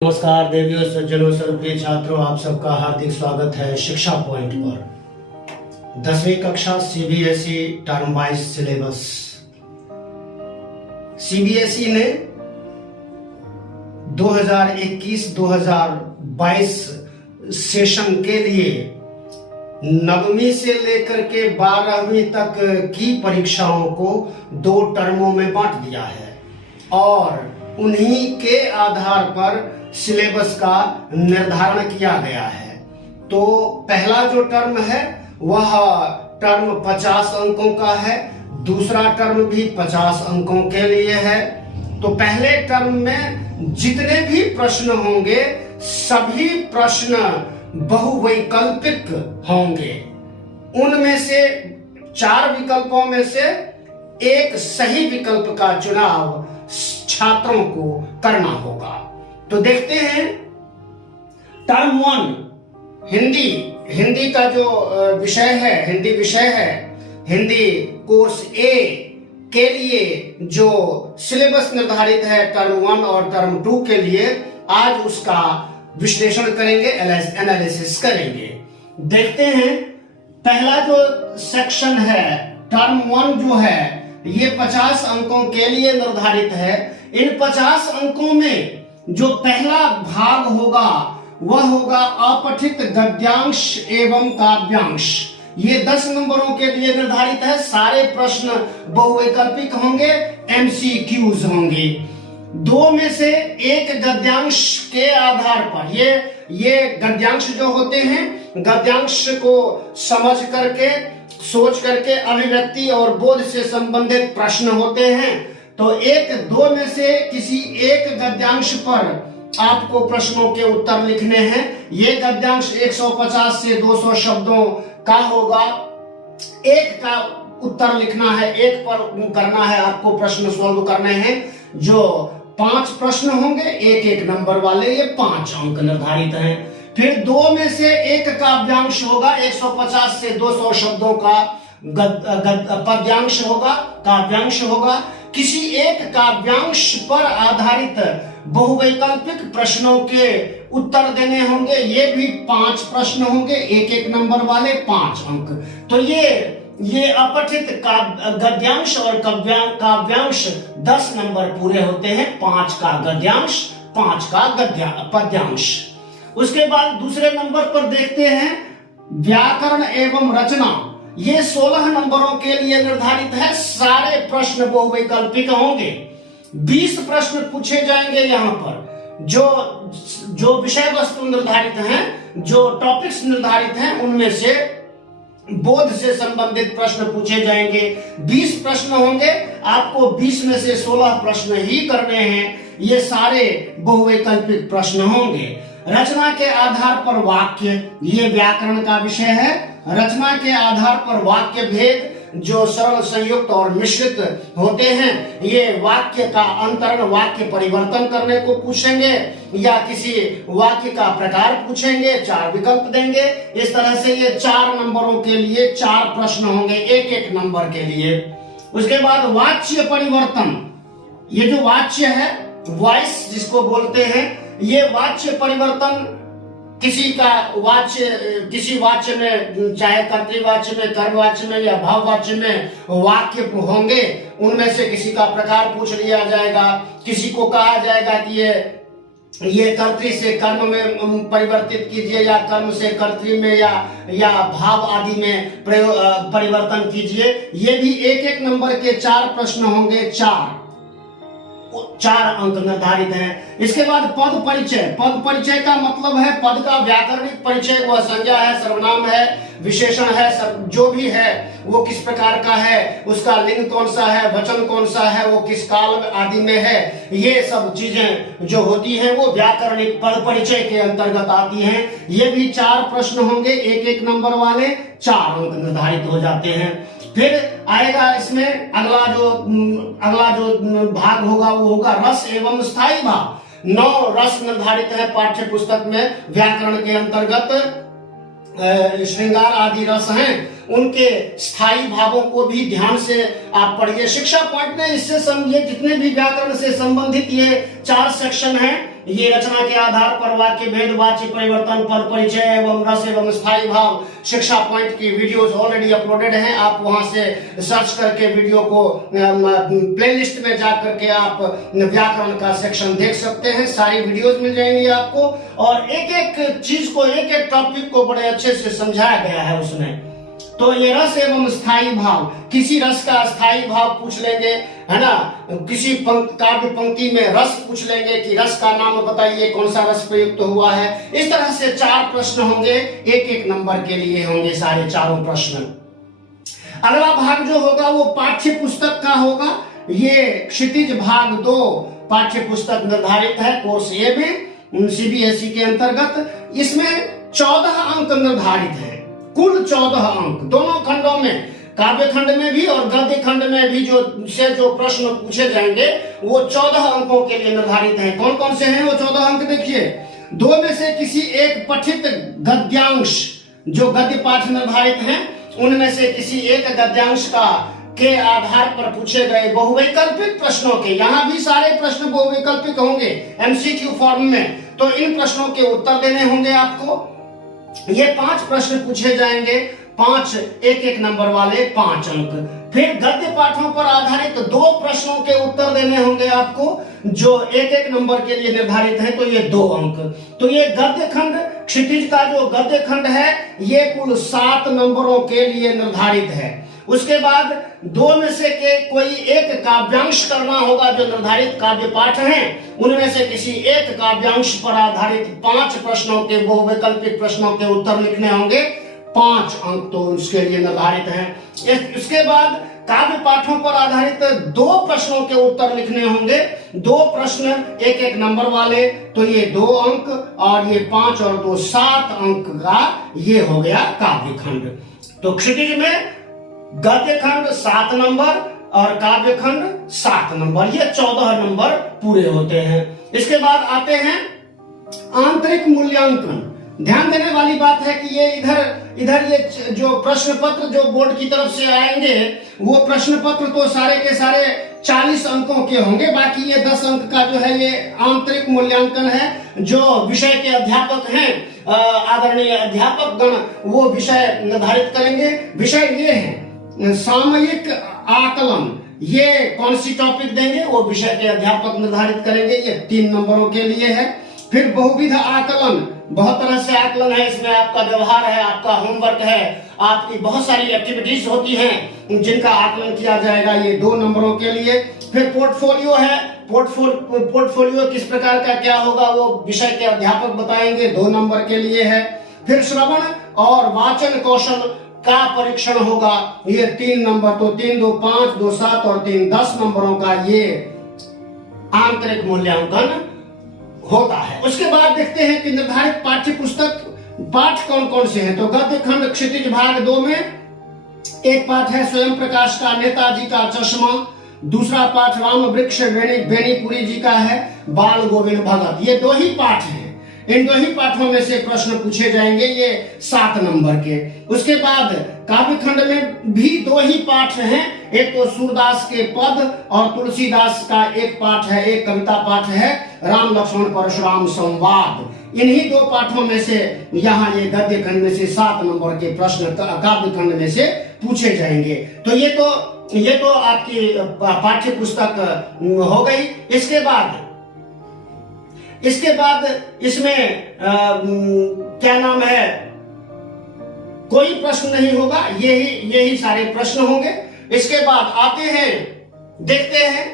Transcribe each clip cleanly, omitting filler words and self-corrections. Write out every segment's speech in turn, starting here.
नमस्कार देवियों सज्जनों सर्वप्रिय छात्रों, आप सबका हार्दिक स्वागत है शिक्षा पॉइंट पर। 10वीं कक्षा CBSE term wise syllabus. CBSE ने 2021-2022 सेशन के लिए 9वीं से लेकर के 12वीं तक की परीक्षाओं को 2 टर्मों में बांट दिया है और उन्हीं के आधार पर सिलेबस का निर्धारण किया गया है। तो पहला जो टर्म है वह टर्म 50 अंकों का है, दूसरा टर्म भी 50 अंकों के लिए है। तो पहले टर्म में जितने भी प्रश्न होंगे सभी प्रश्न बहुवैकल्पिक होंगे। उनमें से 4 विकल्पों में से एक सही विकल्प का चुनाव छात्रों को करना होगा। तो देखते हैं टर्म 1 हिंदी का जो विषय है, हिंदी विषय है, हिंदी कोर्स ए के लिए जो सिलेबस निर्धारित है टर्म 1 और टर्म 2 के लिए, आज उसका विश्लेषण करेंगे, एनालिसिस करेंगे। देखते हैं पहला जो सेक्शन है टर्म 1 जो है ये 50 अंकों के लिए निर्धारित है। इन 50 अंकों में जो पहला भाग होगा वह होगा अपठित गद्यांश एवं काव्यांश। ये 10 नंबरों के लिए निर्धारित है। सारे प्रश्न बहुवैकल्पिक होंगे, एमसीक्यूज होंगे। 2 में से एक गद्यांश के आधार पर ये गद्यांश जो होते हैं, गद्यांश को समझ करके, सोच करके अभिव्यक्ति और बोध से संबंधित प्रश्न होते हैं। तो 1-2 में से किसी एक गद्यांश पर आपको प्रश्नों के उत्तर लिखने हैं। ये गद्यांश 150 से 200 शब्दों का होगा। एक का उत्तर लिखना है, एक पर करना है, आपको प्रश्न सॉल्व करने हैं। जो 5 प्रश्न होंगे 1-1 नंबर वाले, ये 5 अंक निर्धारित हैं। फिर 2 में से एक काव्यांश होगा, 150 से 200 शब्दों का पद्यांश होगा, काव्यांश होगा। किसी एक काव्यांश पर आधारित बहुवैकल्पिक प्रश्नों के उत्तर देने होंगे। ये भी 5 प्रश्न होंगे, 1-1 नंबर वाले, 5 अंक। तो ये अपठित गद्यांश और काव्यांश 10 नंबर पूरे होते हैं। 5 का गद्यांश, 5 का पद्यांश। उसके बाद दूसरे नंबर पर देखते हैं व्याकरण एवं रचना। ये 16 नंबरों के लिए निर्धारित है। सारे प्रश्न बहुवैकल्पिक होंगे। 20 प्रश्न पूछे जाएंगे। यहाँ पर जो विषय वस्तु निर्धारित हैं, जो टॉपिक्स निर्धारित हैं, उनमें से बोध से संबंधित प्रश्न पूछे जाएंगे। 20 प्रश्न होंगे। आपको 20 में से 16 प्रश्न ही करने हैं। ये सारे बहुवैकल्पिक प्रश्न होंगे। रचना के आधार पर वाक्य, ये व्याकरण का विषय है। रचना के आधार पर वाक्य भेद, जो सरल, संयुक्त और मिश्रित होते हैं, ये वाक्य का अंतरण, वाक्य परिवर्तन करने को पूछेंगे या किसी वाक्य का प्रकार पूछेंगे। 4 विकल्प देंगे। इस तरह से ये 4 नंबरों के लिए 4 प्रश्न होंगे, 1-1 नंबर के लिए। उसके बाद वाच्य परिवर्तन, ये जो वाच्य है, वॉइस जिसको बोलते हैं, ये वाच्य परिवर्तन किसी वाच्य में, चाहे कर्तृवाच्य में, कर्मवाच्य में या भाववाच्य में वाक्य होंगे, उनमें से किसी का प्रकार पूछ लिया जाएगा। किसी को कहा जाएगा कि ये कर्तृ से कर्म में परिवर्तित कीजिए या कर्म से कर्तृ में या भाव आदि में परिवर्तन कीजिए। ये भी 1-1 नंबर के 4 प्रश्न होंगे। 4 अंक निर्धारित हैं। इसके बाद पद परिचय। पद परिचय का मतलब है पद का व्याकरणिक परिचय। वह संज्ञा है, सर्वनाम है, विशेषण है, जो भी है वो किस प्रकार का है, उसका लिंग कौन सा है, वचन कौन सा है, वो किस काल आदि में है। ये सब चीजें जो होती हैं वो व्याकरणिक पद परिचय के अंतर्गत आती हैं। ये भी 4 प्रश्न होंगे, 1-1 नंबर वाले, 4 अंक निर्धारित हो जाते हैं। फिर आएगा इसमें अगला जो भाग होगा वो होगा रस एवं स्थायी भाव। 9 रस निर्धारित है पाठ्य पुस्तक में। व्याकरण के अंतर्गत श्रृंगार आदि रस हैं, उनके स्थायी भावों को भी ध्यान से आप पढ़िए। शिक्षा पॉइंट में इससे ये जितने भी व्याकरण से संबंधित ये 4 सेक्शन हैं, ये रचना के आधार पर वाक्य भेद, वाच्य परिवर्तन, पद परिचय एवं रस एवं स्थायी भाव शिक्षा पॉइंट की वीडियोस ऑलरेडी अपलोडेड हैं। आप वहां से सर्च करके वीडियो को प्लेलिस्ट में जा करके आप व्याकरण का सेक्शन देख सकते हैं। सारी वीडियोस मिल जाएंगी आपको, और एक एक चीज को, एक एक टॉपिक को बड़े अच्छे से समझाया गया है उसमें। तो ये रस एवं स्थायी भाव, किसी रस का स्थायी भाव पूछ लेंगे, है ना। किसी काव्य पंक्ति में रस पूछ लेंगे कि रस का नाम बताइए, कौन सा रस प्रयुक्त हुआ है। इस तरह से 4 प्रश्न होंगे, एक एक नंबर के लिए होंगे सारे चारों प्रश्न। अगला भाग जो होगा वो पाठ्य पुस्तक का होगा। ये क्षितिज भाग 2 पाठ्य पुस्तक निर्धारित है कोर्स ए में, सीबीएसई के अंतर्गत। इसमें 14 अंक निर्धारित है, कुल 14 अंक दोनों खंडों में, काव्य खंड में भी और गद्य खंड में भी जो प्रश्न पूछे जाएंगे वो 14 अंकों के लिए निर्धारित हैं। कौन कौन से हैं वो 14 अंक देखिए। 2 में से किसी एक पठित गद्यांश, जो गद्य पाठ निर्धारित हैं उनमें से किसी एक गद्यांश के आधार पर पूछे गए बहुवैकल्पिक प्रश्नों के, यहाँ भी सारे प्रश्न बहुवैकल्पिक होंगे एमसीक्यू फॉर्म में, तो इन प्रश्नों के उत्तर देने होंगे आपको। ये 5 प्रश्न पूछे जाएंगे, 5 एक एक नंबर वाले 5 अंक। फिर गद्य पाठों पर आधारित 2 प्रश्नों के उत्तर देने होंगे आपको, जो एक एक नंबर के लिए निर्धारित है, तो ये 2 अंक। तो ये गद्य खंड, क्षितिज का जो गद्य खंड है ये कुल 7 नंबरों के लिए निर्धारित है। उसके बाद 2 में से कोई एक काव्यांश करना होगा, जो निर्धारित काव्य पाठ हैं उनमें से किसी एक काव्यांश पर आधारित 5 प्रश्नों के, बहुवैकल्पिक प्रश्नों के उत्तर लिखने होंगे, 5 अंक तो उसके लिए निर्धारित हैं। इसके बाद काव्य पाठों पर आधारित 2 प्रश्नों के उत्तर लिखने होंगे, 2 प्रश्न एक एक नंबर वाले, तो ये 2 अंक, और ये 5 और 2 7 अंक का ये हो गया काव्य खंड। तो क्षितिज में गद्य खंड 7 नंबर और काव्य खंड 7 नंबर, ये 14 नंबर पूरे होते हैं। इसके बाद आते हैं आंतरिक मूल्यांकन। ध्यान देने वाली बात है कि ये इधर ये जो प्रश्न पत्र जो बोर्ड की तरफ से आएंगे, वो प्रश्न पत्र तो सारे के सारे 40 अंकों के होंगे, बाकी ये 10 अंक का जो है ये आंतरिक मूल्यांकन है। जो विषय के अध्यापक हैं, आदरणीय अध्यापक गण, वो विषय निर्धारित करेंगे। विषय ये है सामयिक आकलन, ये कौन सी टॉपिक देंगे वो विषय के अध्यापक निर्धारित करेंगे, ये 3 नंबरों के लिए है। फिर बहुविध आकलन, बहुत तरह से आकलन है, इसमें आपका व्यवहार है, आपका होमवर्क है, आपकी बहुत सारी एक्टिविटीज होती हैं जिनका आकलन किया जाएगा, ये 2 नंबरों के लिए। फिर पोर्टफोलियो है, पोर्टफोलियो किस प्रकार का क्या होगा वो विषय के अध्यापक बताएंगे, 2 नंबर के लिए है। फिर श्रवण और वाचन कौशल का परीक्षण होगा, ये 3 नंबर, तो 3 2 5 2 7 और 3 10 नंबरों का ये आंतरिक मूल्यांकन होता है। उसके बाद देखते हैं कि निर्धारित पाठ्य पुस्तक पाठ कौन कौन से हैं। तो गद्य खंड क्षितिज भाग 2 में एक पाठ है स्वयं प्रकाश का नेताजी का चश्मा, दूसरा पाठ राम वृक्ष बेनीपुरी जी का है बाल गोविंद भगत। ये 2 ही पाठ हैं, इन 2 ही पाठों में से प्रश्न पूछे जाएंगे, ये 7 नंबर के। उसके बाद काव्य खंड में भी 2 ही पाठ हैं, एक तो सूरदास के पद और तुलसीदास का एक पाठ है, एक कविता पाठ है राम लक्ष्मण परशुराम संवाद। इन्हीं 2 पाठों में से यहाँ ये गद्य खंड में से 7 नंबर के प्रश्न काव्य खंड में से पूछे जाएंगे। तो ये तो आपकी पाठ्य पुस्तक हो गई। इसके बाद इसमें क्या नाम है, कोई प्रश्न नहीं होगा, यही सारे प्रश्न होंगे। इसके बाद आते हैं, देखते हैं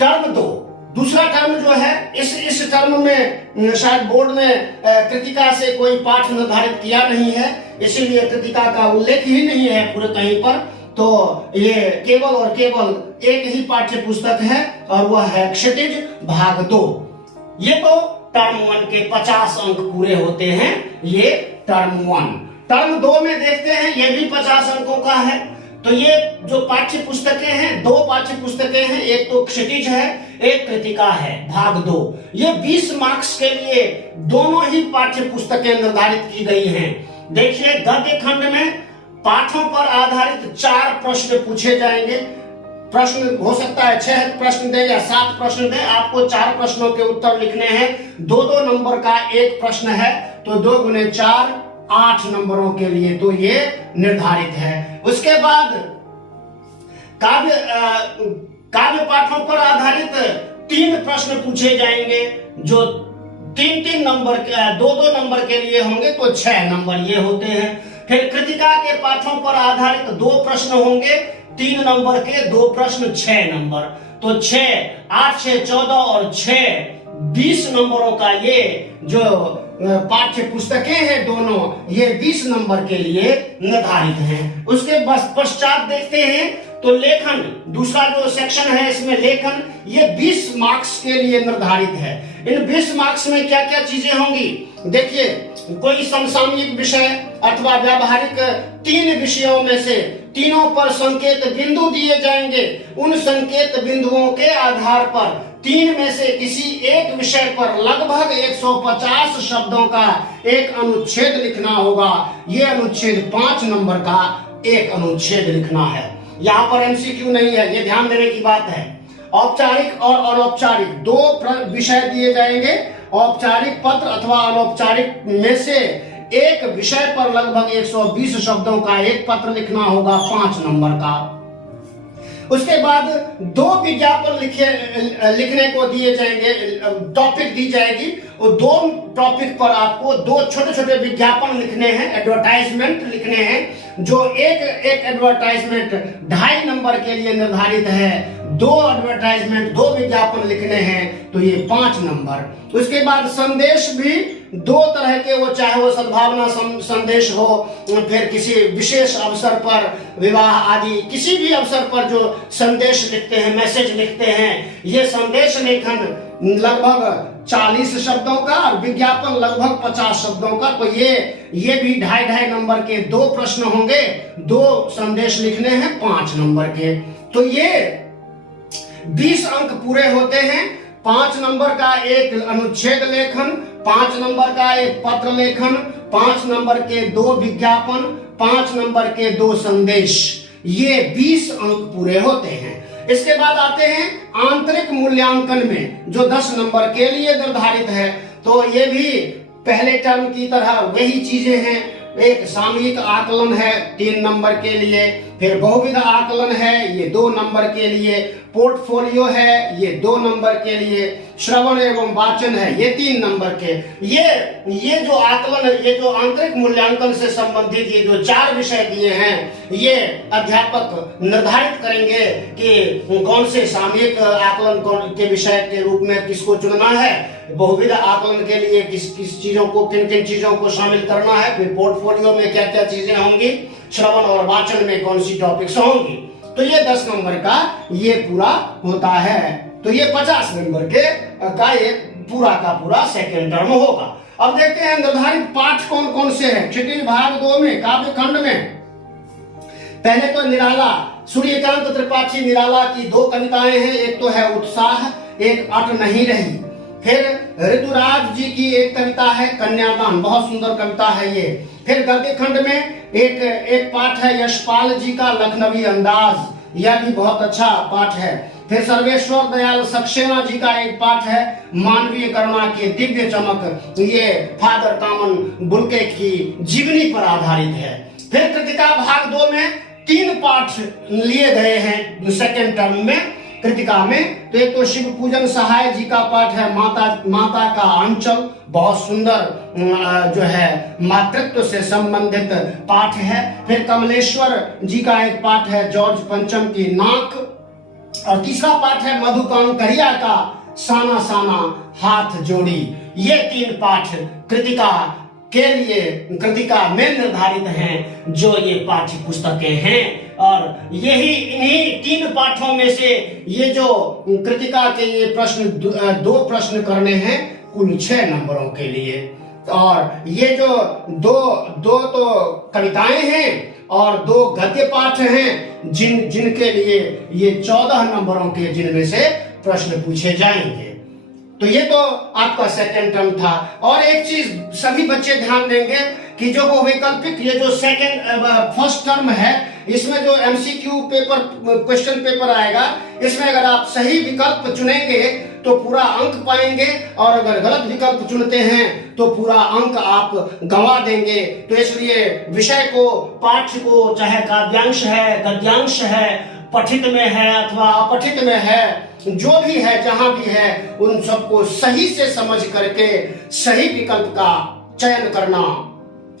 टर्म 2, दूसरा टर्म जो है, इस टर्म में शायद बोर्ड ने कृतिका से कोई पाठ निर्धारित किया नहीं है, इसीलिए कृतिका का उल्लेख ही नहीं है पूरे कहीं पर। तो ये केवल और केवल एक ही पाठ्य पुस्तक है और वह है क्षितिज भाग 2। ये तो टर्म 1 के 50 अंक पूरे होते हैं, ये टर्म 1। टर्म 2 में देखते हैं, ये भी 50 अंकों का है। तो ये जो पाठ्य पुस्तकें हैं, 2 पाठ्य पुस्तकें हैं, एक तो क्षितिज है, एक कृतिका है भाग 2। ये 20 मार्क्स के लिए दोनों ही पाठ्य पुस्तकें निर्धारित की गई हैं। देखिए गद्य खंड में पाठों पर आधारित 4 प्रश्न पूछे जाएंगे, प्रश्न हो सकता है 6 प्रश्न दे या 7 प्रश्न दे, आपको 4 प्रश्नों के उत्तर लिखने हैं। 2-2 नंबर का एक प्रश्न है, तो 2 गुने 4 8 नंबरों के लिए तो ये निर्धारित है। उसके बाद काव्य पाठों पर आधारित 3 प्रश्न पूछे जाएंगे, जो 3-3 नंबर के 2-2 नंबर के लिए होंगे, तो 6 नंबर ये होते हैं। फिर कृतिका के पाठों पर आधारित 2 प्रश्न होंगे, 3 नंबर के 2 प्रश्न 6 नंबर, तो 6 8 6 14 और 6 20 नंबरों का ये जो पाठ्य पुस्तकें हैं दोनों, ये 20 नंबर के लिए निर्धारित हैं। उसके पश्चात देखते हैं तो लेखन, दूसरा जो सेक्शन है इसमें लेखन, ये 20 मार्क्स के लिए निर्धारित है। इन 20 मार्क्स में क्या क्या चीजें होंगी, देखिए, कोई समसामयिक विषय अथवा व्यावहारिक 3 विषयों में से तीनों पर संकेत बिंदु दिए जाएंगे। उन संकेत बिंदुओं के आधार पर 3 में से किसी एक विषय पर लगभग 150 शब्दों का एक अनुच्छेद लिखना होगा। ये अनुच्छेद 5 नंबर का एक अनुच्छेद लिखना है। यहाँ पर एमसीक्यू नहीं है, ये ध्यान देने की बात है। औपचारिक और अनौपचारिक 2 विषय दिए जाएंगे। औपचारिक पत्र अथवा अनौपचारिक में से एक विषय पर लगभग 120 शब्दों का एक पत्र लिखना होगा 5 नंबर का। उसके बाद 2 विज्ञापन लिखने को दिए जाएंगे, टॉपिक दी जाएगी, और 2 टॉपिक पर आपको 2 छोटे छोटे विज्ञापन लिखने हैं, एडवर्टाइजमेंट लिखने हैं, जो एक एडवर्टाइजमेंट 2.5 नंबर के लिए निर्धारित है। 2 एडवर्टाइजमेंट 2 विज्ञापन लिखने हैं, तो ये 5 नंबर। उसके बाद संदेश भी 2 तरह के, वो चाहे वो सद्भावना संदेश हो, फिर किसी विशेष अवसर पर, विवाह आदि किसी भी अवसर पर जो संदेश लिखते हैं, मैसेज लिखते हैं, ये संदेश लेखन लगभग 40 शब्दों का और विज्ञापन लगभग 50 शब्दों का, तो ये भी 2.5 नंबर के 2 प्रश्न होंगे। 2 संदेश लिखने हैं 5 नंबर के, तो ये 20 अंक पूरे होते हैं। 5 नंबर का एक अनुच्छेद लेखन, 5 नंबर का एक पत्र लेखन, 5 नंबर के 2 विज्ञापन, 5 नंबर के 2 संदेश, ये 20 अंक पूरे होते हैं। इसके बाद आते हैं आंतरिक मूल्यांकन में, जो 10 नंबर के लिए निर्धारित है। तो ये भी पहले टर्म की तरह वही चीजें हैं। एक सामयिक आकलन है 3 नंबर के लिए, फिर बहुविध आकलन है, ये 2 नंबर के लिए, पोर्टफोलियो है, ये 2 नंबर के लिए, श्रवण एवं वाचन है, ये 3 नंबर के। ये जो आकलन, ये जो आंतरिक मूल्यांकन से संबंधित ये जो 4 विषय दिए हैं, ये अध्यापक निर्धारित करेंगे कि कौन से सामयिक आकलन के विषय के रूप में किसको चुनना है, बहुविध आकलन के लिए किस चीजों को, किन किन चीजों को शामिल करना है, फिर पोर्टफोलियो में क्या क्या चीजें होंगी, श्रवण और वाचन में कौन सी टॉपिक्स होंगी। तो ये 10 नंबर का ये पूरा होता है। तो ये 50 नंबर का ये पूरा का पूरा सेकेंड टर्म होगा। अब देखते हैं निर्धारित पाठ कौन कौन से हैं। क्षितिज भाग 2 में, काव्य खंड में, पहले तो निराला, सूर्यकांत त्रिपाठी निराला की 2 कविताएं हैं। एक तो है उत्साह, एक अट नहीं रही। फिर ऋतुराज जी की एक कविता है कन्यादान, बहुत सुंदर कविता है ये। फिर गद्य खंड में एक पाठ है यशपाल जी का लखनवी अंदाज, यह भी बहुत अच्छा पाठ है। फिर सर्वेश्वर दयाल सक्सेना जी का एक पाठ है मानवीय करुणा की दिव्य चमक, ये फादर कामन बुल्के की जीवनी पर आधारित है। फिर कृतिका भाग 2 में 3 पाठ लिए गए हैं सेकेंड टर्म में कृतिका में। तो एक तो शिव पूजन सहाय जी का पाठ है माता का अंचल, बहुत सुंदर जो है मातृत्व से संबंधित पाठ है। फिर कमलेश्वर जी का एक पाठ है जॉर्ज पंचम की नाक, और तीसरा पाठ है मधुकांकरिया का साना साना हाथ जोड़ी। ये 3 पाठ कृतिका के लिए कृतिका में निर्धारित हैं, जो ये पाठ्य पुस्तकें हैं। और यही इन्हीं 3 पाठों में से ये जो कृतिका के ये प्रश्न 2 प्रश्न करने हैं कुल 6 नंबरों के लिए। और ये जो दो तो कविताएं हैं और 2 गद्य पाठ हैं, जिनके लिए ये 14 नंबरों के जिनमें से प्रश्न पूछे जाएंगे। तो ये तो आपका सेकेंड टर्म था। और एक चीज सभी बच्चे ध्यान देंगे कि जो वो वैकल्पिक, ये जो फर्स्ट टर्म है, इसमें जो एमसीक्यू पेपर क्वेश्चन पेपर आएगा, इसमें अगर आप सही विकल्प चुनेंगे तो पूरा अंक पाएंगे, और अगर गलत विकल्प चुनते हैं तो पूरा अंक आप गंवा देंगे। तो इसलिए विषय को, पाठ्य को, चाहे काव्यांश है, गद्यांश है, पठित में है अथवा अपठित में है, जो भी है, जहां भी है, उन सबको सही से समझ करके सही विकल्प का चयन करना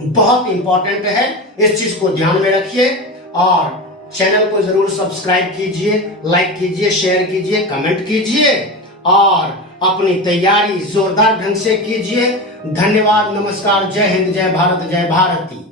बहुत इंपॉर्टेंट है। इस चीज को ध्यान में रखिए और चैनल को जरूर सब्सक्राइब कीजिए, लाइक कीजिए, शेयर कीजिए, कमेंट कीजिए और अपनी तैयारी जोरदार ढंग से कीजिए। धन्यवाद, नमस्कार, जय हिंद, जय भारत, जय भारती।